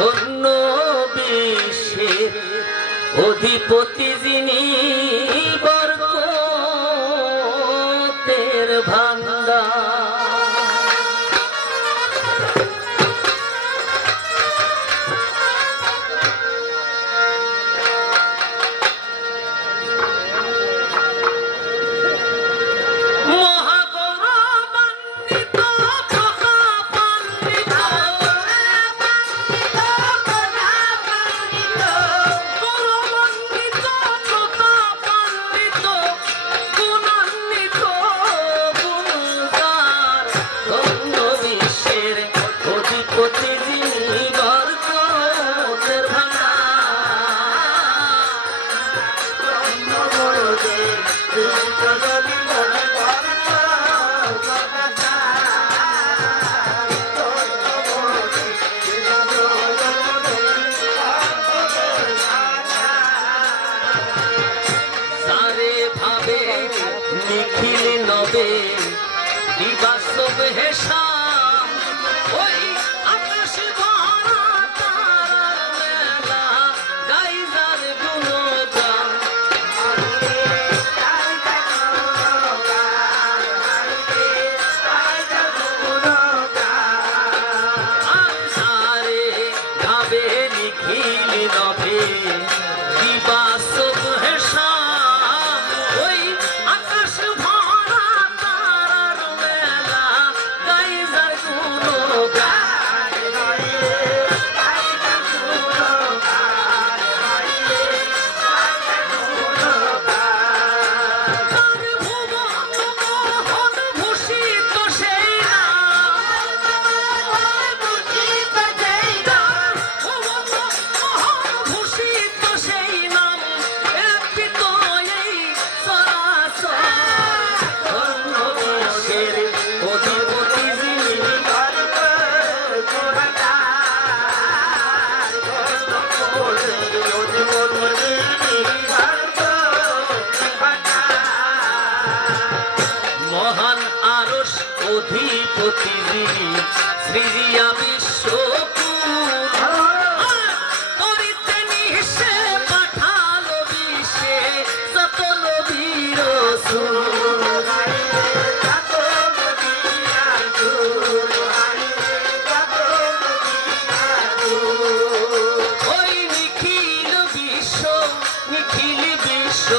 ধন্য বিশ্বের অধিপতি যিনি বরকতের ভান্ডার। নিখিল নবে বিবাসব হেসা ওই আকাশ ভরা তারার মেলা গাইজার গুণগান। আরে গাবে নিখিল নবে বিবাসব হেসা মহান আরশ অধিপতি যিনি সৃজিয়া বিশ্ব করিতে নিঃশে পাঠালো বিশ্বে যত নবী রাসূল। ওই নিখিল বিশ্ব নিখিল বিশ্ব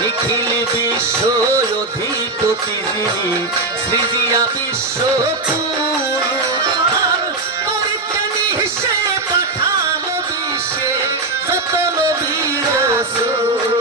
নিখিল বিশ্ব অধিপতি যিনি সৃজিয়া বিশ্ব আর করিতে নিঃশে পাঠালো বিশ্বে যত নবী রাসূল।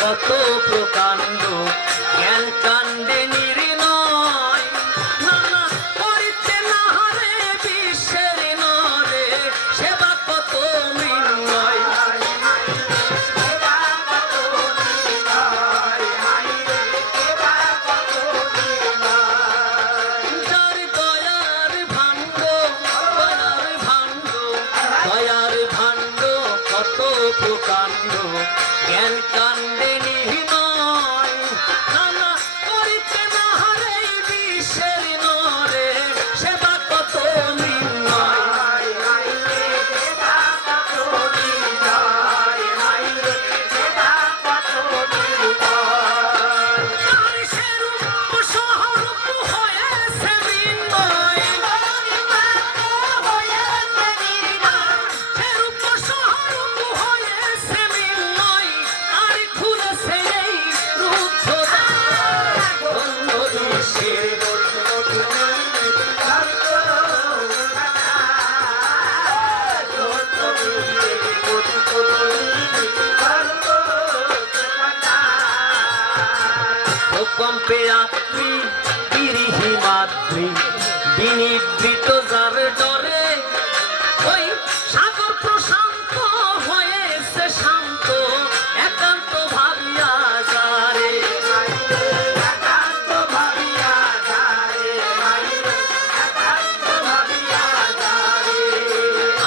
কত প্রকাণ্ড জ্ঞান কাণ্ডে নির্ণয় নানা করিতে নাহারে বিশ্বের নরে সেবা কত মৃন্ময়। যার দয়ার ভাণ্ড দয়ার ভাণ্ড দয়ার ভাণ্ড কত প্রকাণ্ড জ্ঞান কাণ্ডে প্রকম্পে আত্রী বিরিহি মাতৃ বিনিবৃত যার ডরে ওই সাগর প্রশান্ত হয়েছে শান্ত একান্ত ভাবিয়া যারে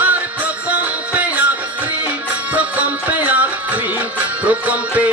আর প্রকম্পে আত্রী প্রকম্পে